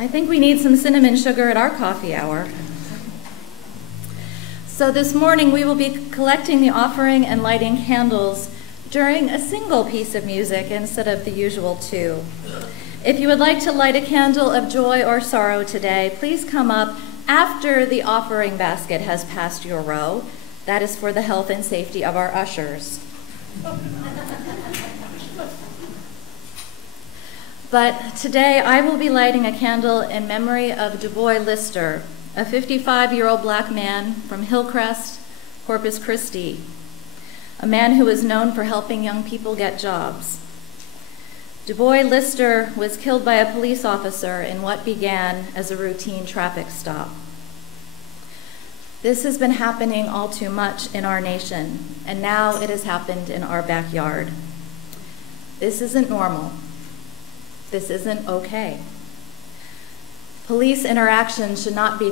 I think we need some cinnamon sugar at our coffee hour. So this morning we will be collecting the offering and lighting candles during a single piece of music instead of the usual two. If you would like to light a candle of joy or sorrow today, please come up after the offering basket has passed your row. That is for the health and safety of our ushers. But today I will be lighting a candle in memory of Du Bois Lister, a 55-year-old black man from Hillcrest, Corpus Christi, a man who was known for helping young people get jobs. Du Bois Lister was killed by a police officer in what began as a routine traffic stop. This has been happening all too much in our nation, and now it has happened in our backyard. This isn't normal. This isn't okay. Police interaction should not be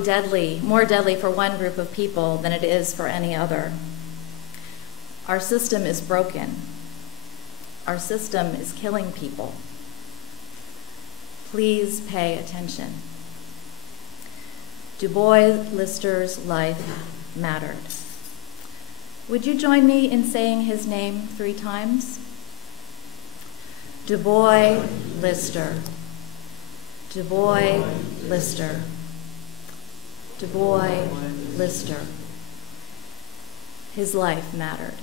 more deadly for one group of people than it is for any other. Our system is broken. Our system is killing people. Please pay attention. Du Bois Lister's life mattered. Would you join me in saying his name 3 times? Du Bois Lister. Du Bois Lister. Du Bois Lister. His life mattered.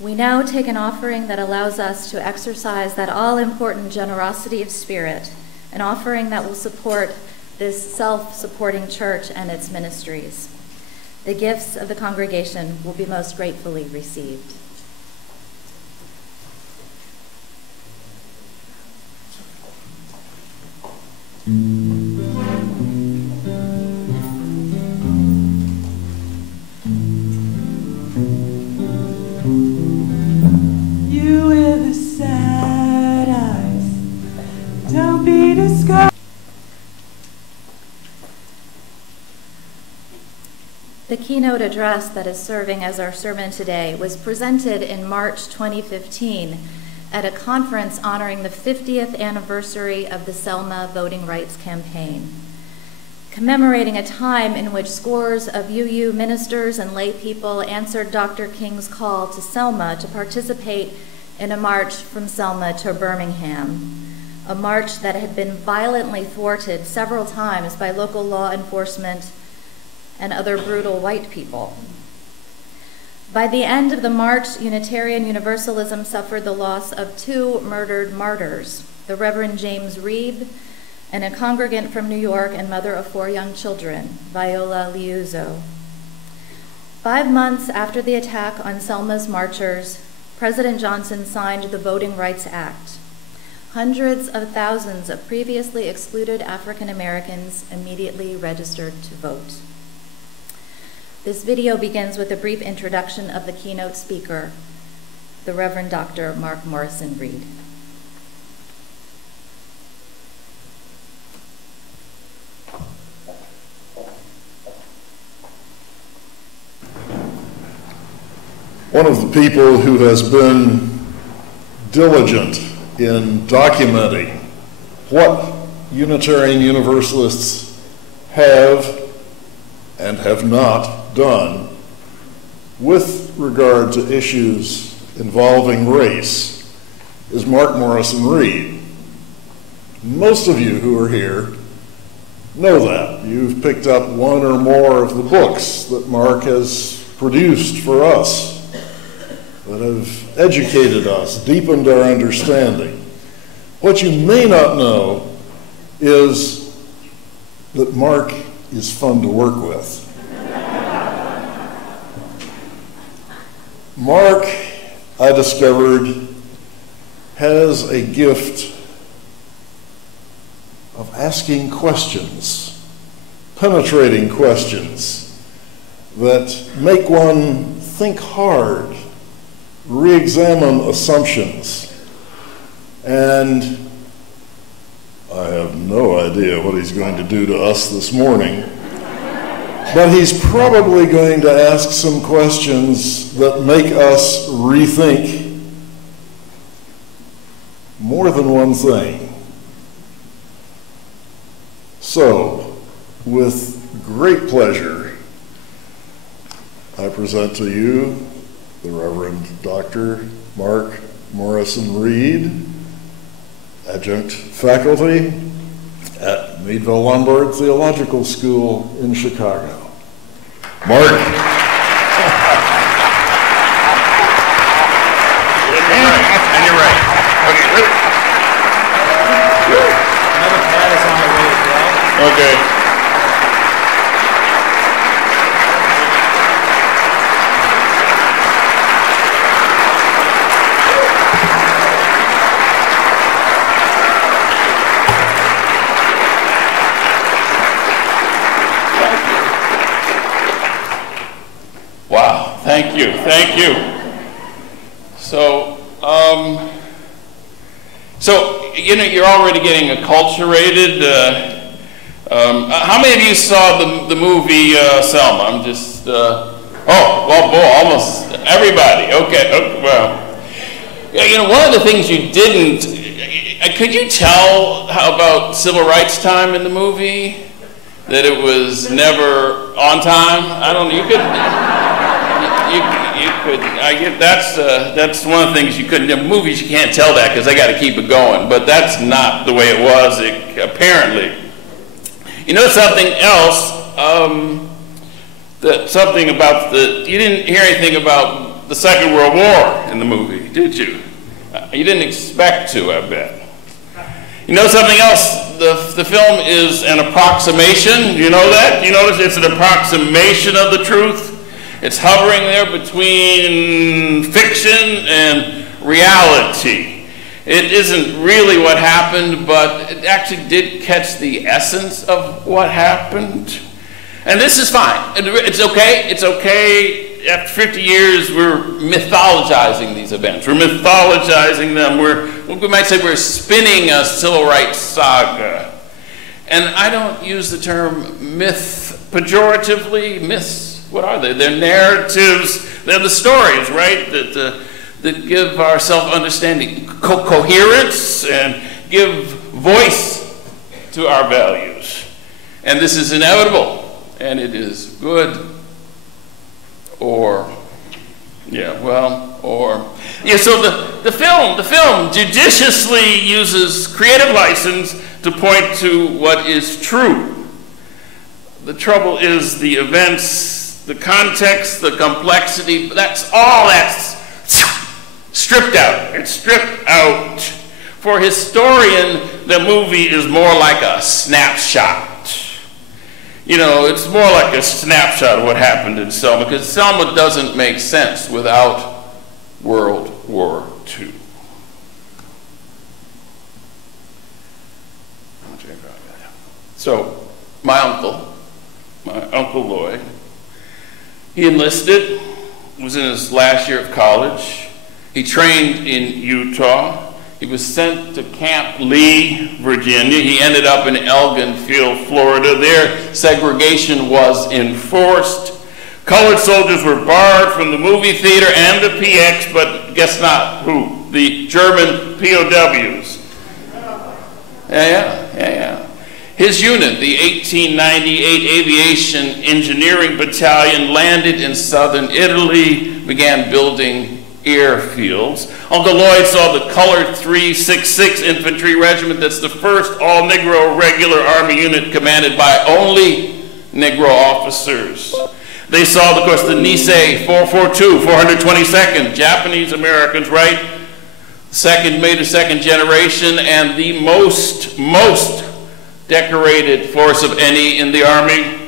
We now take an offering that allows us to exercise that all-important generosity of spirit, an offering that will support this self-supporting church and its ministries. The gifts of the congregation will be most gratefully received. You with the sad eyes, don't be discouraged. The keynote address that is serving as our sermon today was presented in March 2015 at a conference honoring the 50th anniversary of the Selma Voting Rights Campaign, commemorating a time in which scores of UU ministers and lay people answered Dr. King's call to Selma to participate in a march from Selma to Birmingham, a march that had been violently thwarted several times by local law enforcement and other brutal white people. By the end of the march, Unitarian Universalism suffered the loss of 2 murdered martyrs, the Reverend James Reeb and a congregant from New York and mother of 4 young children, Viola Liuzzo. 5 months after the attack on Selma's marchers, President Johnson signed the Voting Rights Act. Hundreds of thousands of previously excluded African Americans immediately registered to vote. This video begins with a brief introduction of the keynote speaker, the Reverend Dr. Mark Morrison Reed. One of the people who has been diligent in documenting what Unitarian Universalists have and have not done with regard to issues involving race is Mark Morrison Reed. Most of you who are here know that. You've picked up one or more of the books that Mark has produced for us that have educated us, deepened our understanding. What you may not know is that Mark is fun to work with. Mark, I discovered, has a gift of asking questions, penetrating questions that make one think hard, re-examine assumptions, and I have no idea what he's going to do to us this morning, but he's probably going to ask some questions that make us rethink more than one thing. So, with great pleasure, I present to you the Reverend Dr. Mark Morrison Reed, adjunct faculty at Meadville Lombard Theological School in Chicago. Mark. And you're right. Okay. Another pad is on the way as well. Okay. Wow, thank you, thank you. So, you know, you're already getting acculturated. How many of you saw the movie Selma? I'm just, oh, well, boy, almost everybody. Okay, well, you know, one of the things you didn't, could you tell how about civil rights time in the movie? That it was never on time? I don't know, you could. That's one of the things you couldn't. In movies, you can't tell that because they got to keep it going. But that's not the way it was. Apparently, you know something else. Something about you didn't hear anything about the Second World War in the movie, did you? You didn't expect to, I bet. You know something else? The film is an approximation. You know that? You notice it's an approximation of the truth. It's hovering there between fiction and reality. It isn't really what happened, but it actually did catch the essence of what happened. And this is fine. It's okay. It's okay. After 50 years, we're mythologizing these events. We're mythologizing them. We might say we're spinning a civil rights saga. And I don't use the term myth pejoratively. Myths, what are they? They're narratives. They're the stories, right? That give our self-understanding coherence and give voice to our values. And this is inevitable, and it is good, so the film judiciously uses creative license to point to what is true. The trouble is the events, the context, the complexity, that's all that's stripped out. It's stripped out. For a historian, the movie is more like a snapshot. You know, it's more like a snapshot of what happened in Selma, because Selma doesn't make sense without World War II. So, my Uncle Lloyd, he enlisted, was in his last year of college. He trained in Utah. He was sent to Camp Lee, Virginia. He ended up in Elgin Field, Florida. There, segregation was enforced. Colored soldiers were barred from the movie theater and the PX, but guess not who? The German POWs. Yeah. His unit, the 1898 Aviation Engineering Battalion, landed in southern Italy, began building airfields. Uncle Lloyd saw the colored 366 Infantry Regiment. That's the first all-Negro regular Army unit commanded by only Negro officers. They saw, of course, the Nisei 442, 422nd, Japanese Americans, right? Made of second generation, and the most decorated force of any in the Army.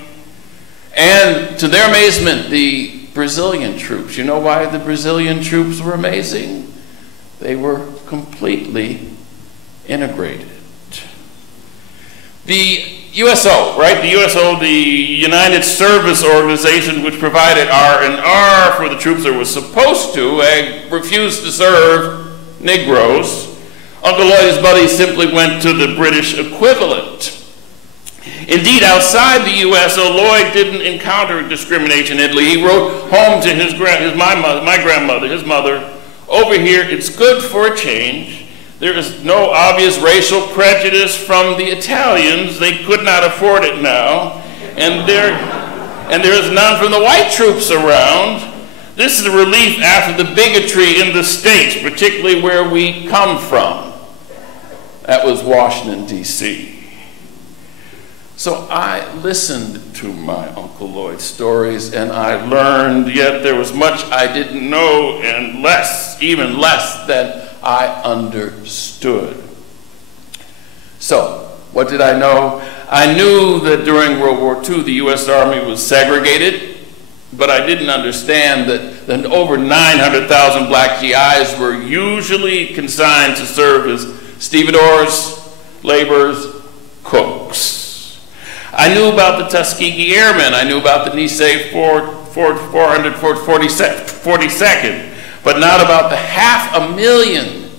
And to their amazement, the Brazilian troops. You know why the Brazilian troops were amazing? They were completely integrated. The USO, right? The USO, the United Service Organization, which provided R&R for the troops that were supposed to, refused to serve Negroes. Uncle Lloyd's buddies simply went to the British equivalent. Indeed, outside the USO, Lloyd didn't encounter discrimination in Italy. He wrote home to my grandmother, his mother, over here, it's good for a change There is no obvious racial prejudice from the Italians. They could not afford it now. And there is none from the white troops around. This is a relief after the bigotry in the States, particularly where we come from. That was Washington, D.C. So I listened to my Uncle Lloyd's stories, and I learned, yet there was much I didn't know, and less, even less, than I understood. So, what did I know? I knew that during World War II, the U.S. Army was segregated, but I didn't understand that over 900,000 black GIs were usually consigned to serve as stevedores, laborers, cooks. I knew about the Tuskegee Airmen. I knew about the Nisei 42nd, but not about the half a million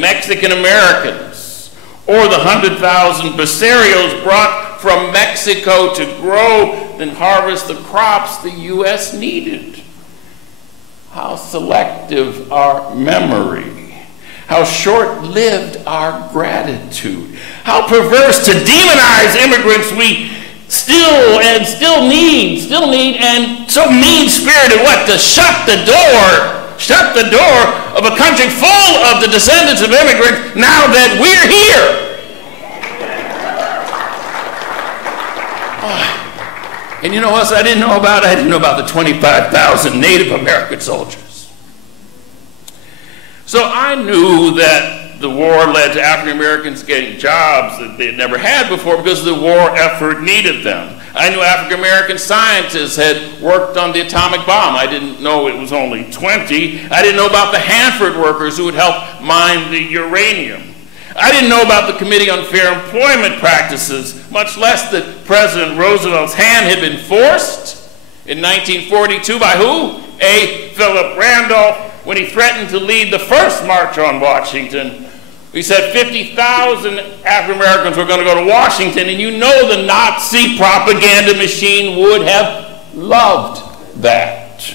Mexican Americans, or the 100,000 Bacerios brought from Mexico to grow and harvest the crops the U.S. needed. How selective our memory. How short-lived our gratitude. How perverse to demonize immigrants we still need, and so mean-spirited, to shut the door of a country full of the descendants of immigrants now that we're here. And you know what else I didn't know about? I didn't know about the 25,000 Native American soldiers. So I knew that the war led to African Americans getting jobs that they had never had before because the war effort needed them. I knew African American scientists had worked on the atomic bomb. I didn't know it was only 20. I didn't know about the Hanford workers who would help mine the uranium. I didn't know about the Committee on Fair Employment Practices, much less that President Roosevelt's hand had been forced in 1942 by who? A. Philip Randolph, when he threatened to lead the first march on Washington. He said 50,000 African Americans were going to go to Washington, and you know the Nazi propaganda machine would have loved that.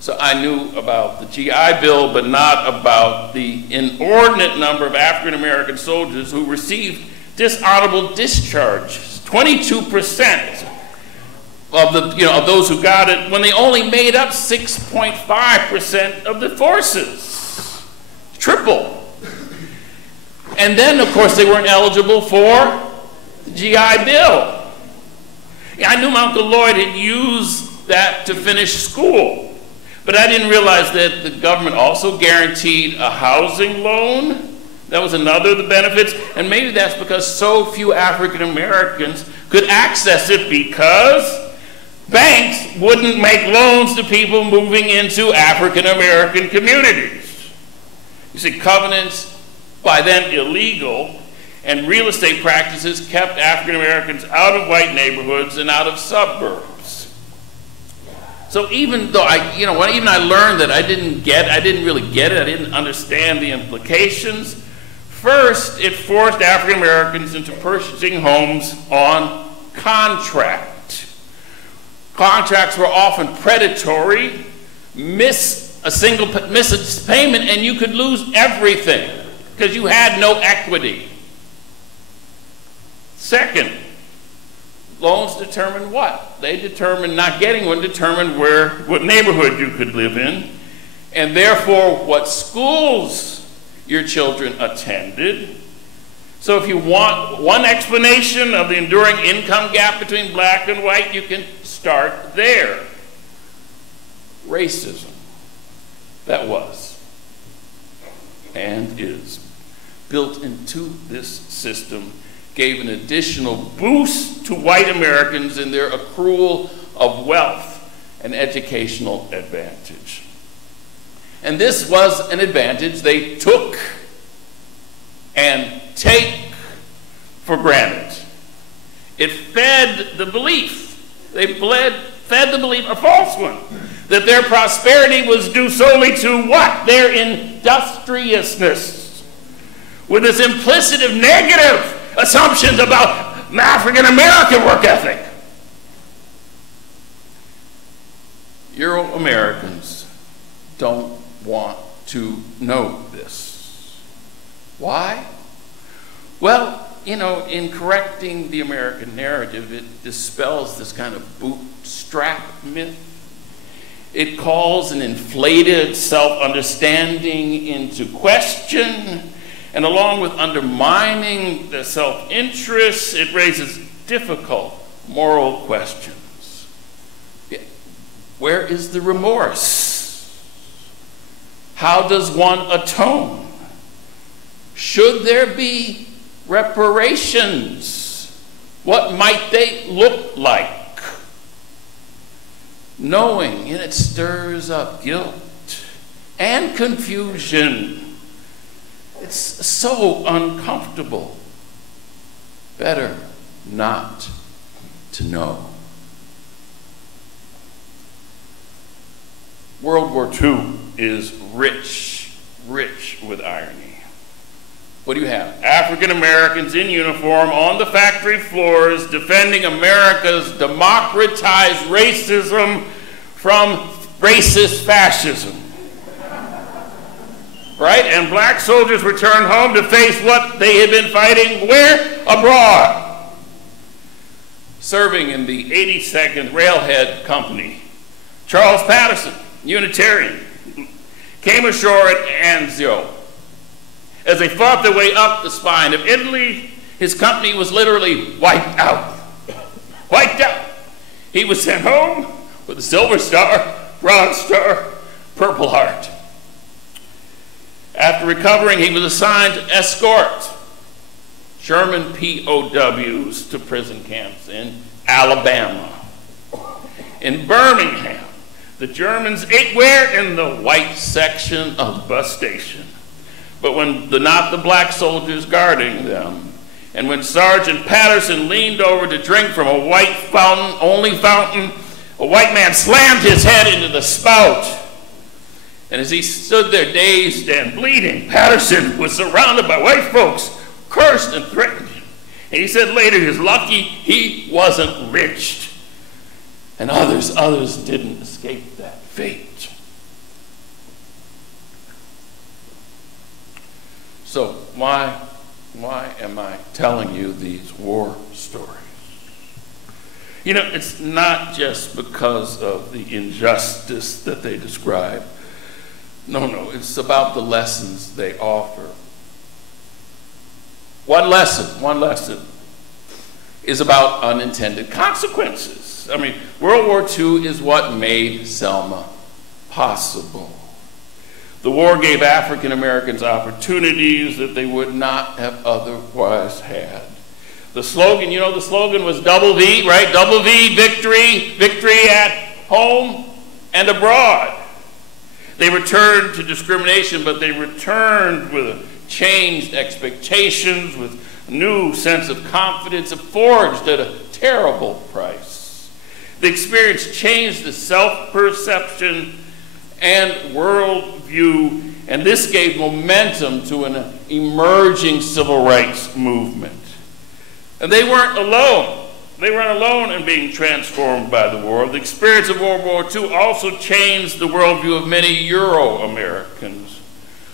So I knew about the GI Bill, but not about the inordinate number of African American soldiers who received dishonorable discharges. 22% of those who got it, when they only made up 6.5% of the forces. Triple. And then, of course, they weren't eligible for the GI Bill. I knew my Uncle Lloyd had used that to finish school, but I didn't realize that the government also guaranteed a housing loan. That was another of the benefits, and maybe that's because so few African Americans could access it because banks wouldn't make loans to people moving into African American communities. You see, covenants, by then illegal, and real estate practices kept African Americans out of white neighborhoods and out of suburbs. So even though I learned that I didn't really get it, I didn't understand the implications. First, it forced African Americans into purchasing homes on contract. Contracts were often predatory. Miss a payment and you could lose everything because you had no equity. Second, loans determined what? They determined, not getting one, determined what neighborhood you could live in, and therefore what schools your children attended. So if you want one explanation of the enduring income gap between black and white, you can start there. Racism. That was and is built into this system gave an additional boost to white Americans in their accrual of wealth and educational advantage. And this was an advantage they took and take for granted. It fed the belief, fed the belief, a false one, that their prosperity was due solely to what? Their industriousness, with its implicit negative assumptions about African American work ethic. Euro-Americans don't want to note this. Why? Well, you know, in correcting the American narrative, it dispels this kind of bootstrap myth. It calls an inflated self-understanding into question, and along with undermining the self-interest, it raises difficult moral questions. Where is the remorse? How does one atone? Should there be reparations? What might they look like? Knowing it stirs up guilt and confusion. It's so uncomfortable. Better not to know. World War II is rich with irony. What do you have? African Americans in uniform on the factory floors defending America's democratized racism from racist fascism. Right? And black soldiers returned home to face what they had been fighting where? Abroad. Serving in the 82nd Railhead Company. Charles Patterson, Unitarian, came ashore at Anzio. As they fought their way up the spine of Italy, his company was literally wiped out. Wiped out. He was sent home with a Silver Star, Bronze Star, Purple Heart. After recovering, he was assigned to escort German POWs to prison camps in Alabama. In Birmingham, the Germans ate where? In the white section of the bus station. But when not the black soldiers guarding them, and when Sergeant Patterson leaned over to drink from a white fountain, only fountain, a white man slammed his head into the spout. And as he stood there dazed and bleeding, Patterson was surrounded by white folks, cursed and threatened him. And he said later he was lucky he wasn't lynched. And others didn't escape that fate. So why am I telling you these war stories? You know, it's not just because of the injustice that they describe. No, it's about the lessons they offer. One lesson is about unintended consequences. I mean, World War II is what made Selma possible. The war gave African Americans opportunities that they would not have otherwise had. The slogan, you know, the slogan was double V, right? Double V, victory, victory at home and abroad. They returned to discrimination, but they returned with changed expectations, with a new sense of confidence, forged at a terrible price. The experience changed the self-perception and worldview, and this gave momentum to an emerging civil rights movement. And they weren't alone. They weren't alone in being transformed by the war. The experience of World War II also changed the worldview of many Euro-Americans.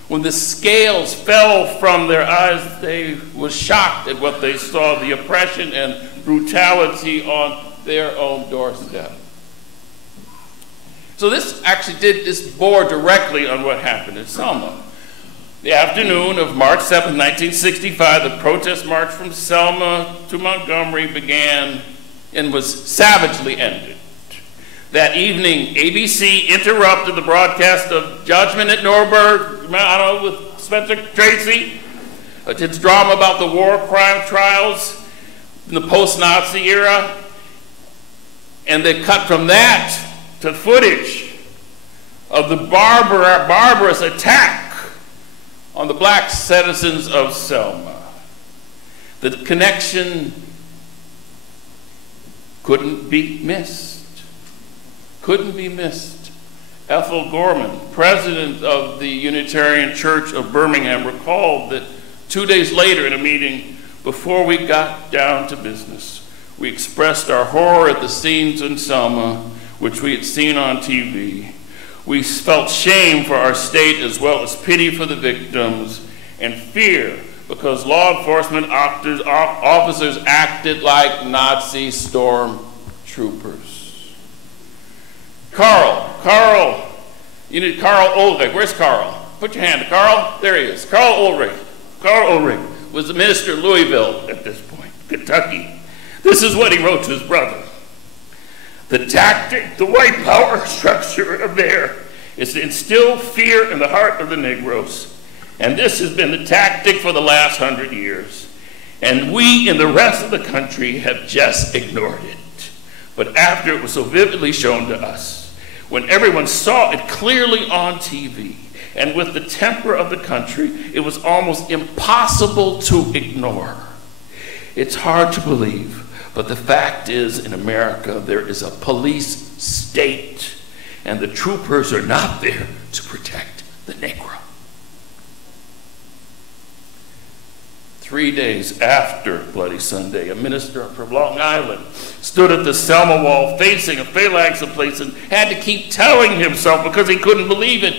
When the scales fell from their eyes, they were shocked at what they saw, the oppression and brutality on their own doorstep. So this bore directly on what happened in Selma. The afternoon of March 7, 1965, the protest march from Selma to Montgomery began and was savagely ended. That evening, ABC interrupted the broadcast of Judgment at Nuremberg, with Spencer Tracy, its drama about the war crime trials in the post-Nazi era, and they cut from that to footage of the barbarous attack on the black citizens of Selma. The connection couldn't be missed. Couldn't be missed. Ethel Gorman, president of the Unitarian Church of Birmingham, recalled that 2 days later in a meeting, before we got down to business, we expressed our horror at the scenes in Selma, which we had seen on TV. We felt shame for our state as well as pity for the victims and fear because law enforcement officers acted like Nazi stormtroopers. Carl, you need Carl Ulrich. Where's Carl? Put your hand to Carl. There he is. Carl Ulrich was the minister of Louisville at this point, Kentucky. This is what he wrote to his brother. The tactic, the white power structure of there is to instill fear in the heart of the Negroes. And this has been the tactic for the last 100 years. And we in the rest of the country have just ignored it. But after it was so vividly shown to us, when everyone saw it clearly on TV, and with the temper of the country, it was almost impossible to ignore. It's hard to believe, but the fact is, in America, there is a police state, and the troopers are not there to protect the Negro. 3 days after Bloody Sunday, a minister from Long Island stood at the Selma Wall facing a phalanx of police and had to keep telling himself because he couldn't believe it.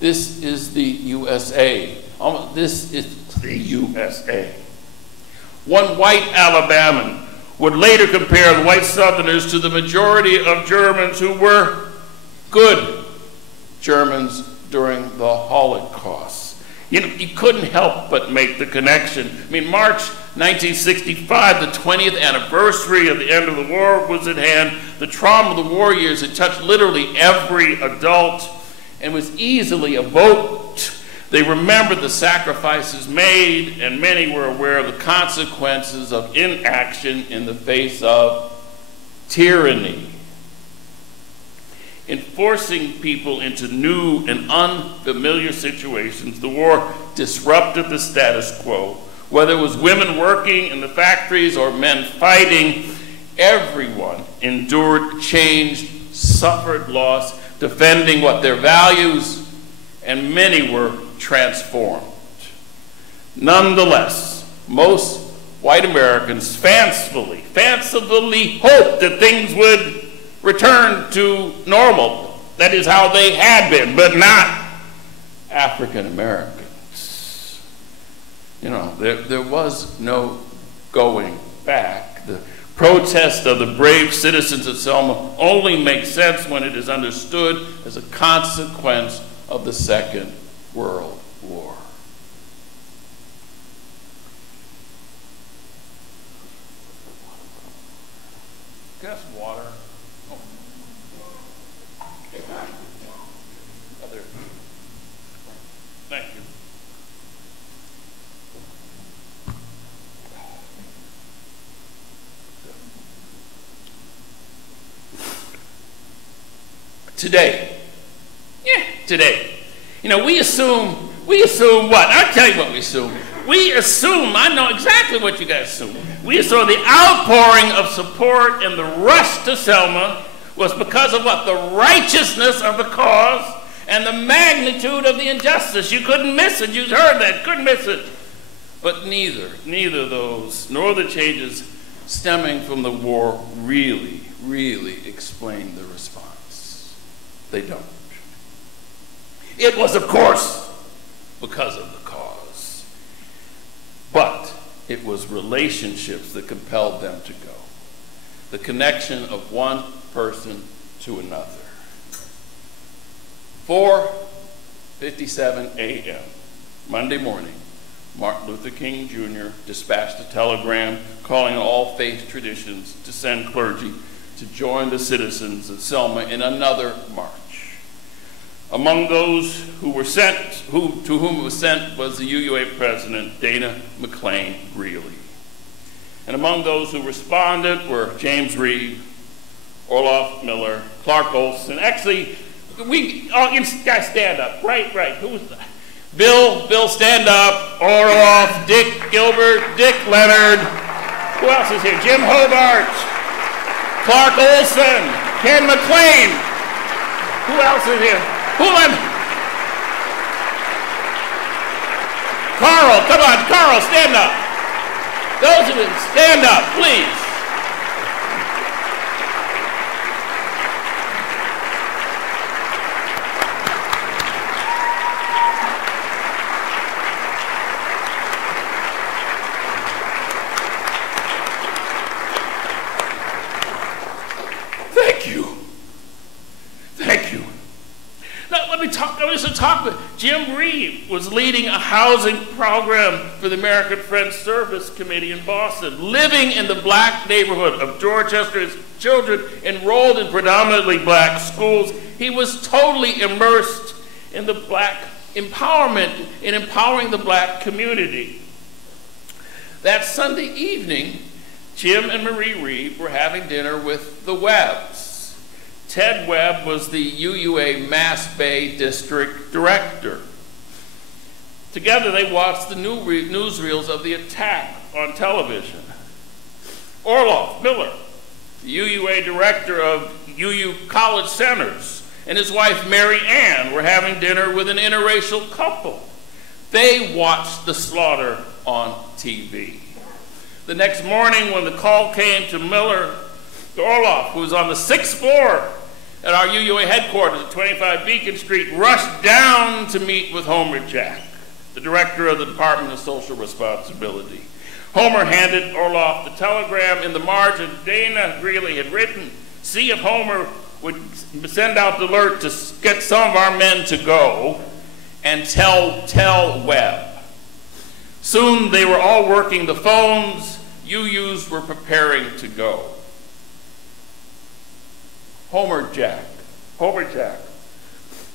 This is the USA. This is the USA. One white Alabaman would later compare the white Southerners to the majority of Germans who were good Germans during the Holocaust. You know, you couldn't help but make the connection. I mean, March 1965, the 20th anniversary of the end of the war was at hand. The trauma of the war years had touched literally every adult and was easily evoked. They remembered the sacrifices made, and many were aware of the consequences of inaction in the face of tyranny. In forcing people into new and unfamiliar situations, the war disrupted the status quo. Whether it was women working in the factories or men fighting, everyone endured change, suffered loss, defending what their values, and many were transformed. Nonetheless, most white Americans fancifully hoped that things would return to normal. That is how they had been, but not African Americans. You know, there was no going back. The protest of the brave citizens of Selma only makes sense when it is understood as a consequence of the Second World War. Can I have some water? Oh. Other. Thank you. Today. You know, we assume what? I'll tell you what we assume. We assume, I know exactly what you guys assume. We assume the outpouring of support and the rush to Selma was because of what? The righteousness of the cause and the magnitude of the injustice. You couldn't miss it. You heard that. Couldn't miss it. But neither those, nor the changes stemming from the war really explain the response. They don't. It was, of course, because of the cause. But it was relationships that compelled them to go. The connection of one person to another. 4:57 a.m. Monday morning, Martin Luther King Jr. dispatched a telegram calling on all faith traditions to send clergy to join the citizens of Selma in another march. Among those who were sent, to whom it was sent, was the UUA president, Dana McLean Greeley. And among those who responded were James Reed, Olaf Miller, Clark Olson. Actually, you guys stand up. Right. Who was that? Bill, stand up. Orloff, Dick Gilbert, Dick Leonard. Who else is here? Jim Hobart, Clark Olson, Ken McLean. Who else is here? Carl, come on, Carl, stand up. Those of you, stand up, please. talk with Jim Reed was leading a housing program for the American Friends Service Committee in Boston, living in the black neighborhood of Dorchester. His children enrolled in predominantly black schools. He was totally immersed in the black empowerment, in empowering the black community. That Sunday evening, Jim and Marie Reed were having dinner with the Webbs. Ted Webb was the UUA Mass Bay District Director. Together they watched the newsreels of the attack on television. Orloff Miller, the UUA Director of UU College Centers, and his wife Mary Ann were having dinner with an interracial couple. They watched the slaughter on TV. The next morning when the call came to Miller, Orloff, who was on the 6th floor at our UUA headquarters at 25 Beacon Street, rushed down to meet with Homer Jack, the director of the Department of Social Responsibility. Homer handed Orloff the telegram. In the margin, Dana Greeley had written, see if Homer would send out the alert to get some of our men to go and tell Webb. Soon they were all working the phones. UUs were preparing to go. Homer Jack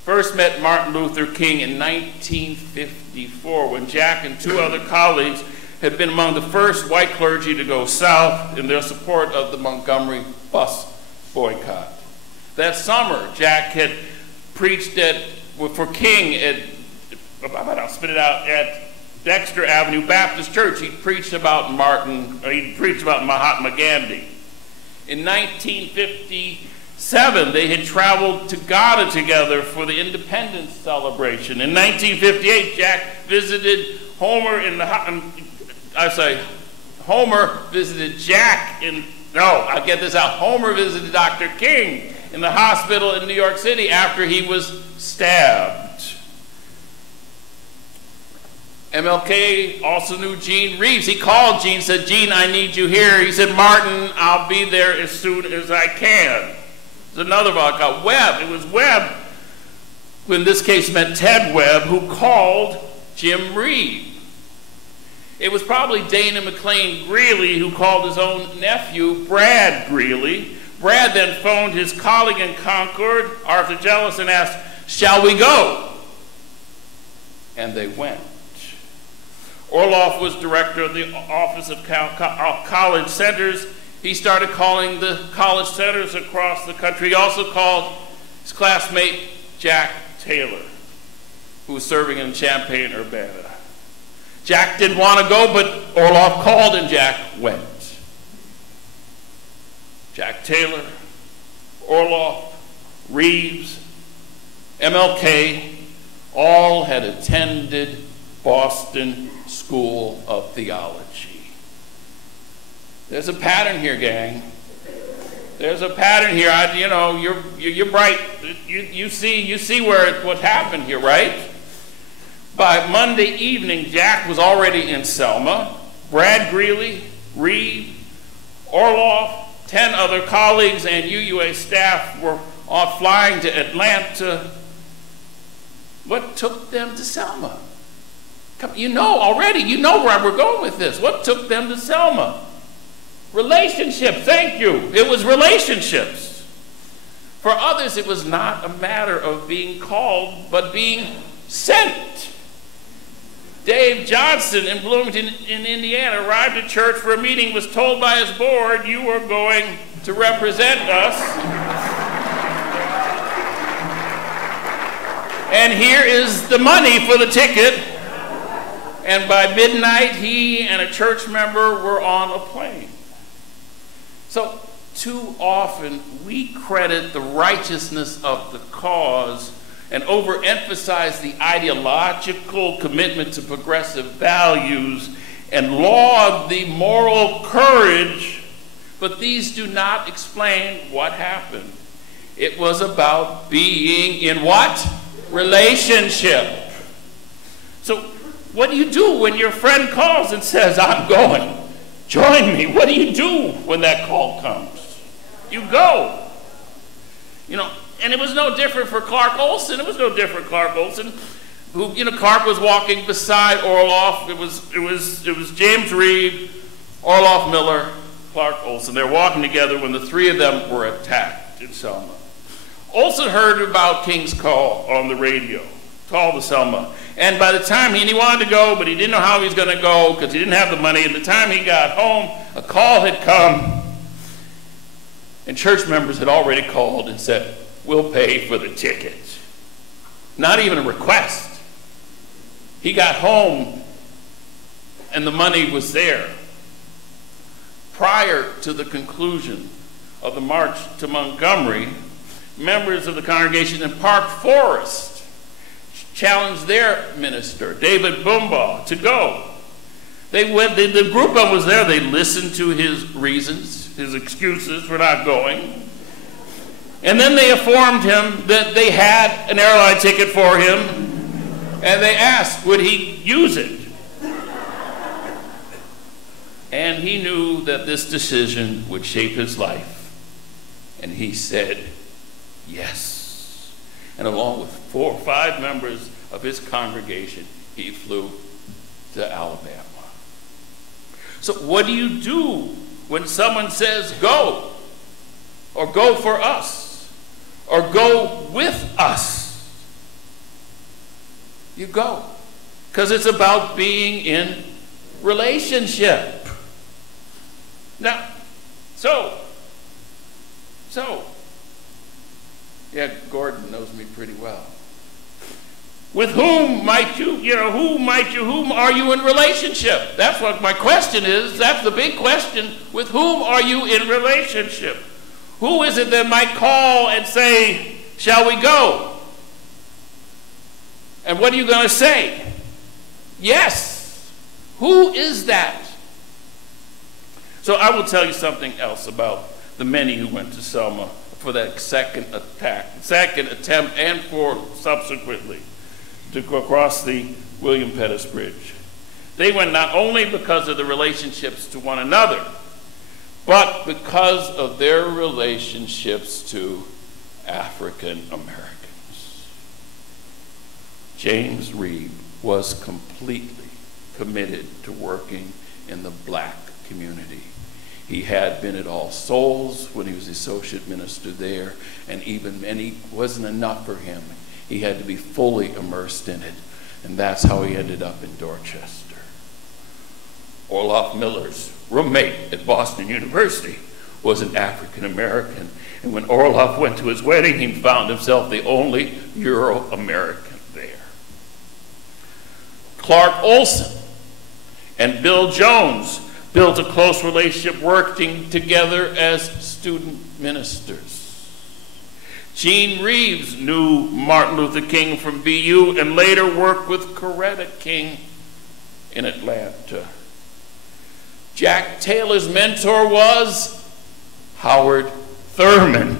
first met Martin Luther King in 1954 when Jack and two other colleagues had been among the first white clergy to go south in their support of the Montgomery bus boycott. That summer, Jack had preached for King at Dexter Avenue Baptist Church. He preached about Mahatma Gandhi. In 1957, they had traveled to Ghana together for the independence celebration. In 1958, Homer visited Dr. King in the hospital in New York City after he was stabbed. MLK also knew Gene Reeves. He called Gene, said, Gene, I need you here. He said, Martin, I'll be there as soon as I can. There's another one called Webb. It was Webb, who in this case meant Ted Webb, who called Jim Reed. It was probably Dana McLean Greeley who called his own nephew, Brad Greeley. Brad then phoned his colleague in Concord, Arthur Jellis, and asked, shall we go? And they went. Orloff was director of the Office of College Centers. He started calling the college centers across the country. He also called his classmate Jack Taylor, who was serving in Champaign-Urbana. Jack didn't want to go, but Orloff called and Jack went. Jack Taylor, Orloff, Reeves, MLK, all had attended Boston School of Theology. There's a pattern here, gang. There's a pattern here. You're bright. You see what happened here, right? By Monday evening, Jack was already in Selma. Brad Greeley, Reed, Orloff, 10 other colleagues, and UUA staff were off flying to Atlanta. What took them to Selma? You know where we're going with this. What took them to Selma? Relationships, thank you. It was relationships. For others, it was not a matter of being called, but being sent. Dave Johnson in Bloomington, in Indiana, arrived at church for a meeting, was told by his board, you are going to represent us. And here is the money for the ticket. And by midnight, he and a church member were on a plane. So too often, we credit the righteousness of the cause and overemphasize the ideological commitment to progressive values and laud the moral courage, but these do not explain what happened. It was about being in what? Relationship. So what do you do when your friend calls and says, I'm going, join me? What do you do when that call comes? You go. And it was no different for Clark Olson. It was no different for Clark Olson, who, Clark was walking beside Orloff. It was James Reeb, Orloff Miller, Clark Olson. They were walking together when the three of them were attacked in Selma. Olson heard about King's call on the radio, called to Selma. And by the time he wanted to go, but he didn't know how he was going to go because he didn't have the money. And the time he got home, a call had come. And church members had already called and said, we'll pay for the ticket. Not even a request. He got home and the money was there. Prior to the conclusion of the march to Montgomery, members of the congregation in Park Forest challenged their minister, David Boombaugh, to go. They went, the group of them was there. They listened to his reasons, his excuses for not going. And then they informed him that they had an airline ticket for him, and they asked, would he use it? And he knew that this decision would shape his life. And he said, yes. And along with 4 or 5 members of his congregation, he flew to Alabama. So what do you do when someone says go, or go for us, or go with us? You go, because it's about being in relationship. Now, yeah, Gordon knows me pretty well. With whom might you, whom are you in relationship? That's what my question is. That's the big question. With whom are you in relationship? Who is it that might call and say, shall we go? And what are you going to say? Yes. Who is that? So I will tell you something else about the many who went to Selma for that second attempt, and for subsequently to go across the William Pettus Bridge. They went not only because of the relationships to one another, but because of their relationships to African Americans. James Reeb was completely committed to working in the black community. He had been at All Souls when he was the associate minister there, and he wasn't enough for him. He had to be fully immersed in it, and that's how he ended up in Dorchester. Orloff Miller's roommate at Boston University was an African American, and when Orloff went to his wedding, he found himself the only Euro-American there. Clark Olson and Bill Jones built a close relationship working together as student ministers. Gene Reeves knew Martin Luther King from BU and later worked with Coretta King in Atlanta. Jack Taylor's mentor was Howard Thurman.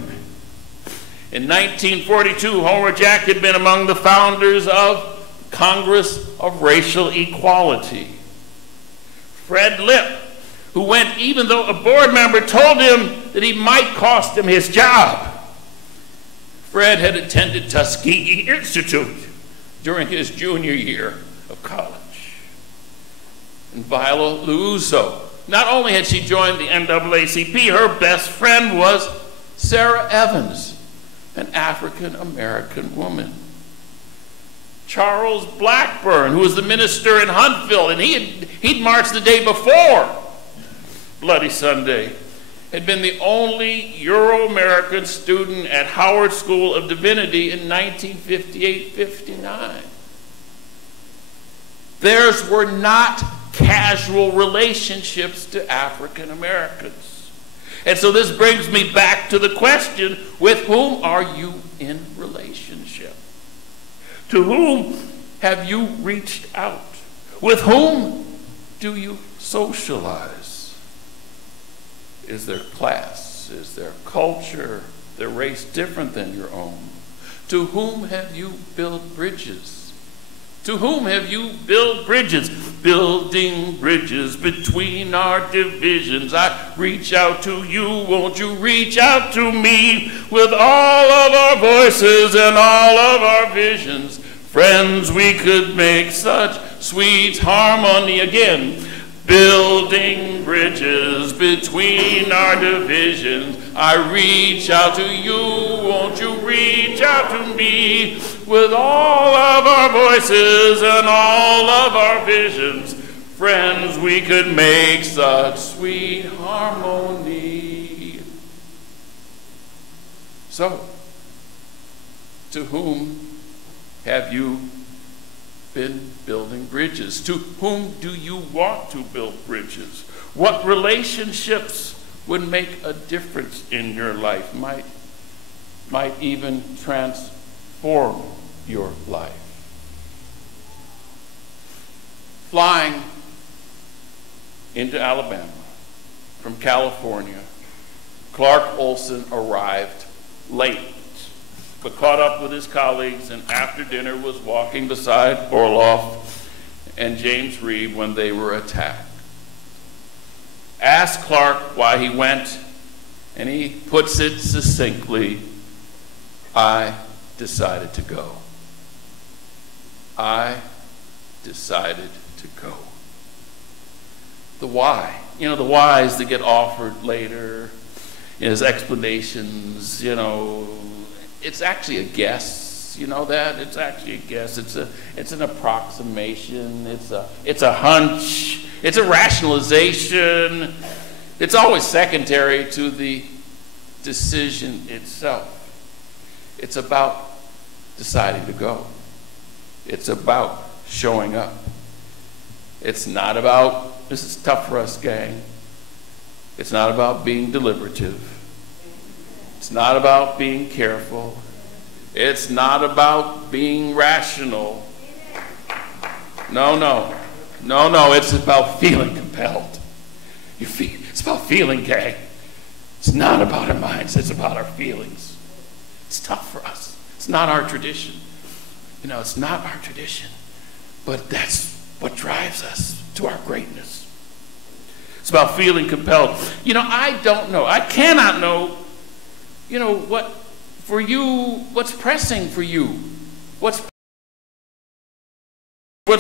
In 1942, Homer Jack had been among the founders of Congress of Racial Equality. Fred Lipp, who went even though a board member told him that he might cost him his job. Fred had attended Tuskegee Institute during his junior year of college. And Viola Liuzzo, not only had she joined the NAACP, her best friend was Sarah Evans, an African American woman. Charles Blackburn, who was the minister in Huntsville, and he'd marched the day before Bloody Sunday, had been the only Euro-American student at Howard School of Divinity in 1958-59. Theirs were not casual relationships to African Americans. And so this brings me back to the question, with whom are you in relationship? To whom have you reached out? With whom do you socialize? Is their class, is their culture, their race different than your own? To whom have you built bridges? To whom have you built bridges? building bridges between our divisions. I reach out to you, won't you reach out to me with all of our voices and all of our visions. Friends, we could make such sweet harmony again. Building bridges between our divisions. I reach out to you, won't you reach out to me with all of our voices and all of our visions. Friends, we could make such sweet harmony. So, to whom have you been building bridges? To whom do you want to build bridges? What relationships would make a difference in your life, might even transform your life? Flying into Alabama from California, Clark Olson arrived late, but caught up with his colleagues, and after dinner was walking beside Orloff and James Reed when they were attacked. Asked Clark why he went, and he puts it succinctly, I decided to go. I decided to go. The why. You know, the whys that get offered later as explanations, you know, it's actually a guess. You know that? It's actually a guess. It's an approximation. It's a hunch. It's a rationalization. It's always secondary to the decision itself. It's about deciding to go. It's about showing up. It's not about, this is tough for us, gang. It's not about being deliberative. It's not about being careful. It's not about being rational. No. It's about feeling compelled. It's about feeling, gang. It's not about our minds. It's about our feelings. It's tough for us. It's not our tradition. You know, it's not our tradition. But that's what drives us to our greatness. It's about feeling compelled. You know, I don't know. I cannot know, you know, what for you, what's pressing for you? What's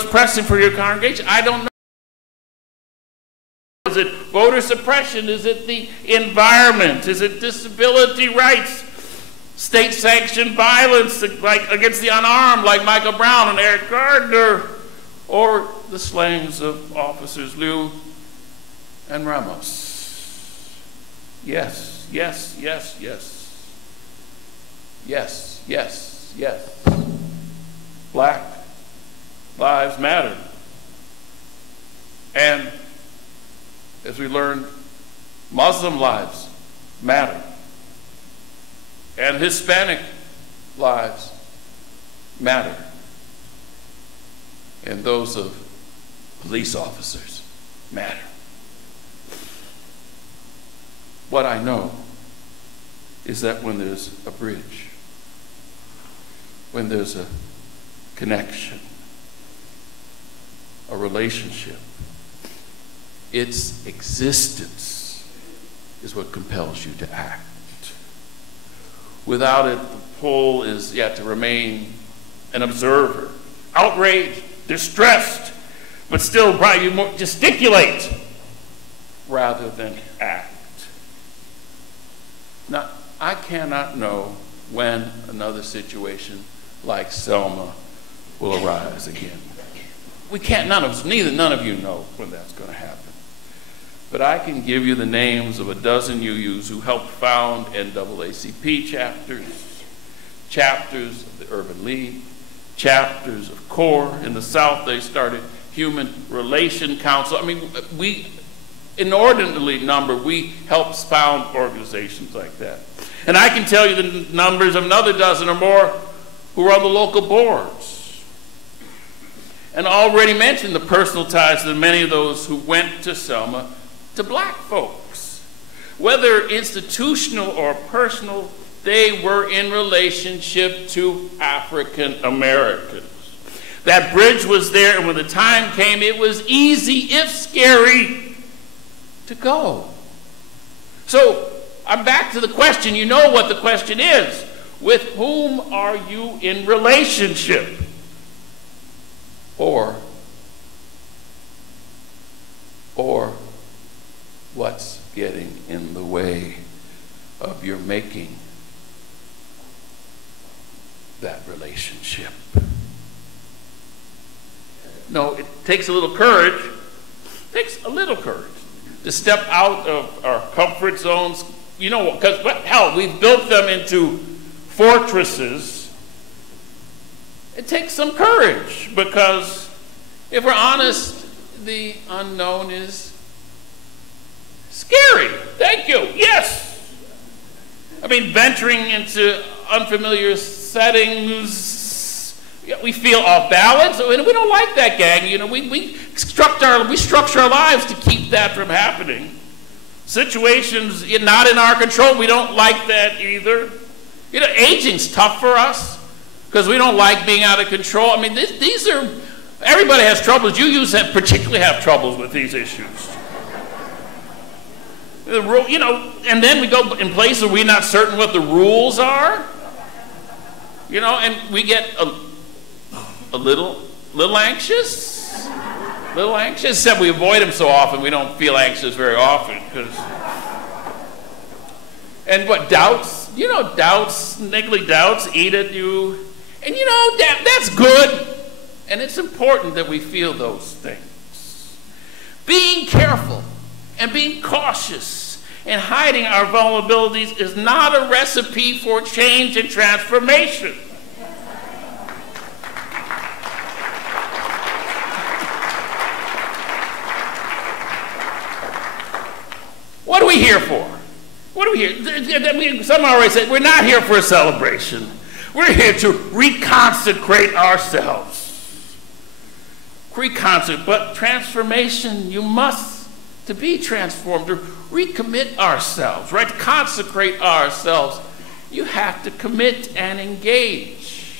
pressing for your congregation? I don't know. Is it voter suppression? Is it the environment? Is it disability rights? State-sanctioned violence like against the unarmed, like Michael Brown and Eric Gardner, or the slayings of officers Liu and Ramos? Yes. Black lives matter. And as we learned, Muslim lives matter. And Hispanic lives matter. And those of police officers matter. What I know is that when there's a bridge, when there's a connection, a relationship, its existence is what compels you to act. Without it, the pull is yet to remain an observer, outraged, distressed, but still probably more gesticulate rather than act. Now, I cannot know when another situation like Selma will arise again. We can't, none of you know when that's going to happen. But I can give you the names of a dozen UUs who helped found NAACP chapters of the Urban League, chapters of CORE. In the South, they started Human Relation Council. I mean, we inordinately number, we helped found organizations like that. And I can tell you the numbers of another dozen or more who are on the local boards. And I already mentioned the personal ties to many of those who went to Selma to black folks. Whether institutional or personal, they were in relationship to African Americans. That bridge was there, and when the time came, it was easy, if scary, to go. So I'm back to the question. You know what the question is. With whom are you in relationship? Or what's getting in the way of your making that relationship? No, it takes a little courage. It takes a little courage to step out of our comfort zones. You know, because, hell, we've built them into fortresses. It takes some courage because, if we're honest, the unknown is scary. Thank you. Yes. I mean, venturing into unfamiliar settings, we feel off balance, and we don't like that, gang. You know, we structure our lives to keep that from happening. Situations not in our control, we don't like that either. You know, aging's tough for us because we don't like being out of control. I mean, these are, everybody has troubles. You particularly have troubles with these issues. You know, and then we go in places where we're not certain what the rules are. You know, and we get a little anxious. Little anxious, except we avoid them so often, we don't feel anxious very often. And what, doubts? You know, doubts, niggly doubts eat at you. And you know, that's good. And it's important that we feel those things. Being careful and being cautious and hiding our vulnerabilities is not a recipe for change and transformation. What are we here for? What are we here? Some already said we're not here for a celebration. We're here to reconsecrate ourselves. But transformation, you must, to be transformed, to recommit ourselves, right? To consecrate ourselves, you have to commit and engage.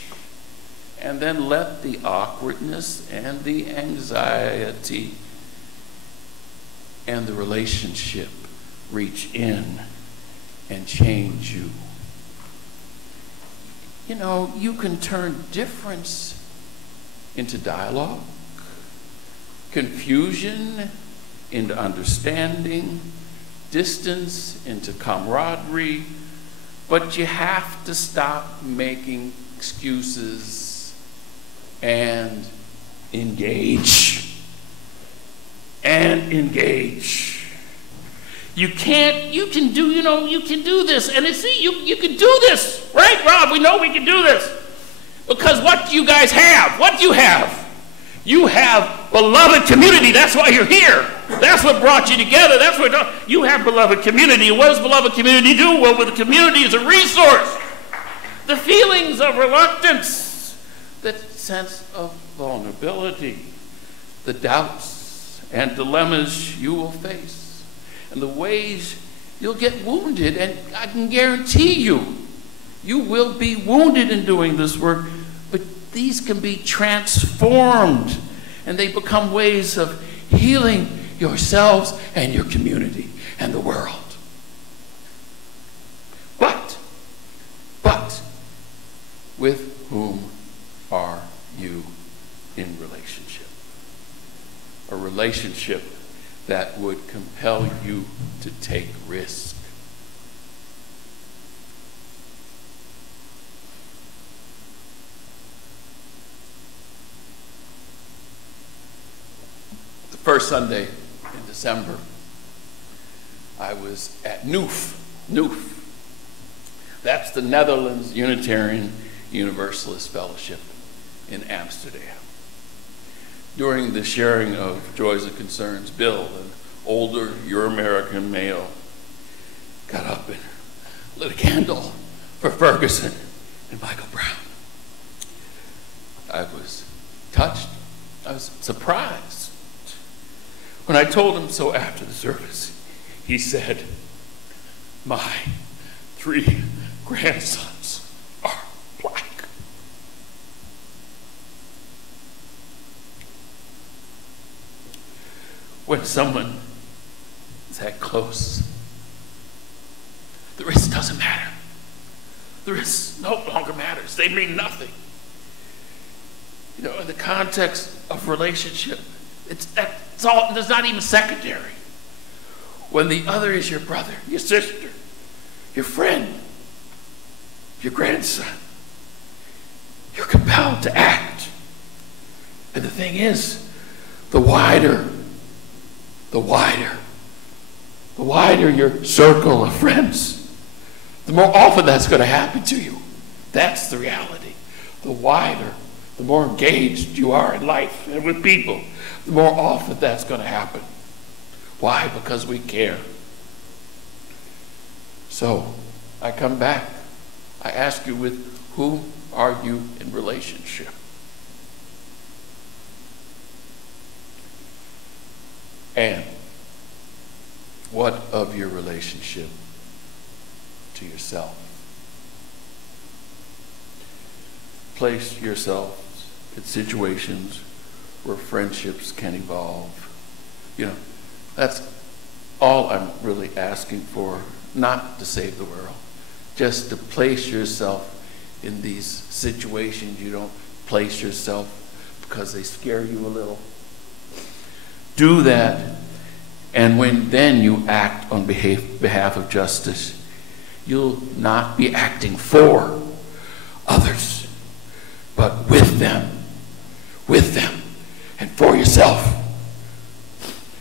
And then let the awkwardness and the anxiety and the relationship reach in and change you. You know, you can turn difference into dialogue, confusion into understanding, distance into camaraderie, but you have to stop making excuses and engage. You can do this. And you can do this. Right, Rob? We know we can do this. Because what do you guys have? What do you have? You have beloved community. That's why you're here. That's what brought you together. That's what you have beloved community. What does beloved community do? Well, the community is a resource. The feelings of reluctance, that sense of vulnerability, the doubts and dilemmas you will face, and the ways you'll get wounded, and I can guarantee you will be wounded in doing this work, but these can be transformed, and they become ways of healing yourselves and your community and the world. But, with whom are you in relationship? A relationship that would compel you to take risk. The first Sunday in December, I was at Noof. That's the Netherlands Unitarian Universalist Fellowship in Amsterdam. During the sharing of joys and concerns, Bill, an older Euro-American male, got up and lit a candle for Ferguson and Michael Brown. I was touched. I was surprised. When I told him so after the service, he said, "My 3 grandsons are black." when someone is that close. The risk doesn't matter. The risk no longer matters. They mean nothing. You know, in the context of relationship, it's not even secondary. When the other is your brother, your sister, your friend, your grandson, you're compelled to act. And the thing is, the wider your circle of friends, the more often that's going to happen to you. That's the reality. The wider, the more engaged you are in life and with people, the more often that's going to happen. Why? Because we care. So, I come back. I ask you, with whom are you in relationship? And what of your relationship to yourself? Place yourselves in situations where friendships can evolve. You know, that's all I'm really asking for, not to save the world, just to place yourself in these situations. You don't place yourself because they scare you a little. Do that, and when then you act on behalf of justice, you'll not be acting for others, but with them, and for yourself.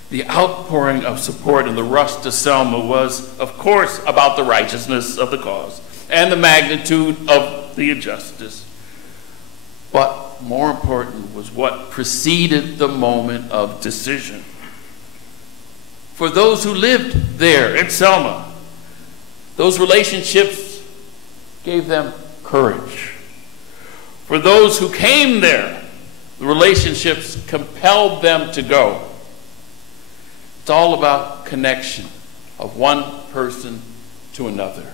The outpouring of support in the rush to Selma was, of course, about the righteousness of the cause and the magnitude of the injustice. But more important was what preceded the moment of decision. For those who lived there in Selma, those relationships gave them courage. For those who came there, the relationships compelled them to go. It's all about connection of one person to another.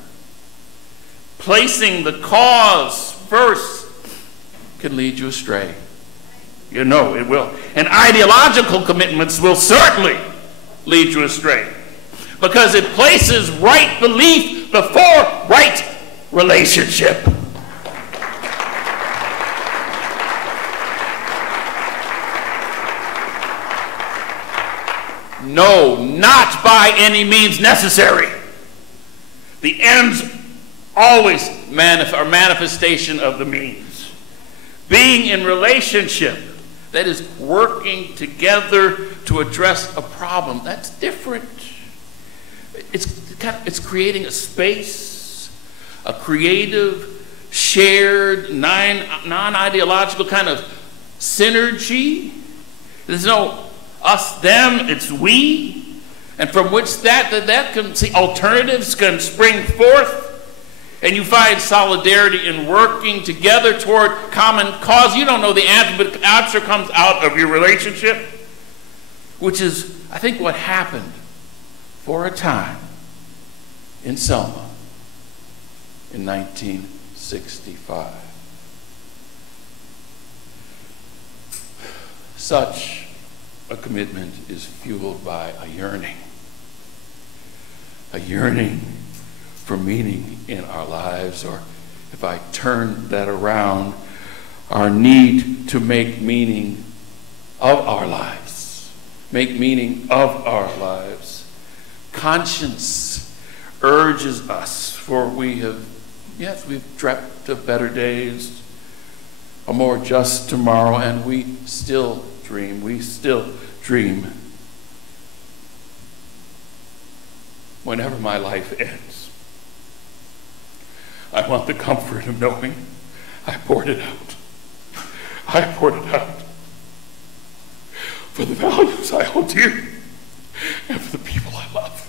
Placing the cause first can lead you astray. You know it will. And ideological commitments will certainly lead you astray, because it places right belief before right relationship. No, not by any means necessary. The ends always are manifestation of the means. Being in relationship, that is working together to address a problem, that's different. It's creating a space, a creative, shared, non-ideological kind of synergy. There's no us, them, it's we, and from which that can see alternatives can spring forth, and you find solidarity in working together toward common cause. You don't know the answer, but the answer comes out of your relationship, which is, I think, what happened for a time in Selma in 1965. Such a commitment is fueled by a yearning for meaning in our lives, or if I turn that around, our need to make meaning of our lives. Make meaning of our lives. Conscience urges us, for we've dreamt of better days, a more just tomorrow, and we still dream. Whenever my life ends, I want the comfort of knowing I poured it out. I poured it out for the values I hold dear and for the people I love.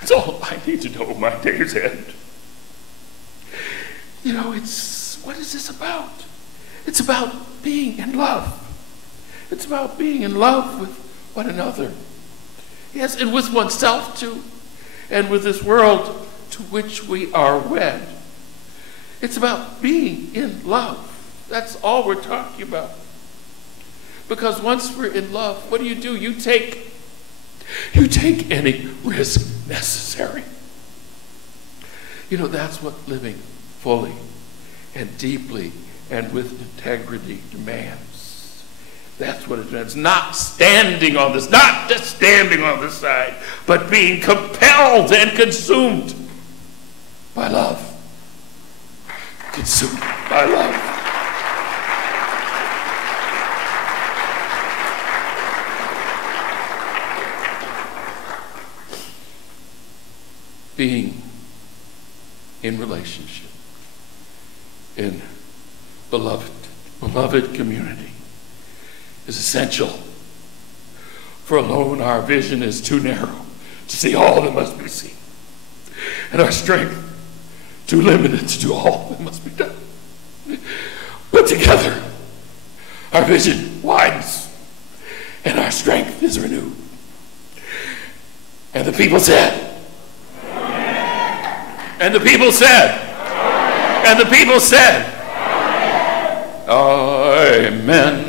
It's all I need to know when my days end. You know, what is this about? It's about being in love. It's about being in love with one another. Yes, and with oneself too, and with this world to which we are wed. It's about being in love. That's all we're talking about. Because once we're in love, what do? You take any risk necessary. You know, that's what living fully and deeply and with integrity demands. That's what it demands. Not just standing on the side, but being compelled and consumed by love. Consumed by love. Being in relationship, in beloved community is essential. For alone our vision is too narrow to see all that must be seen, and our strength too limited to do all that must be done. But together our vision widens and our strength is renewed. And the people said, and the people said, and the people said, Amen.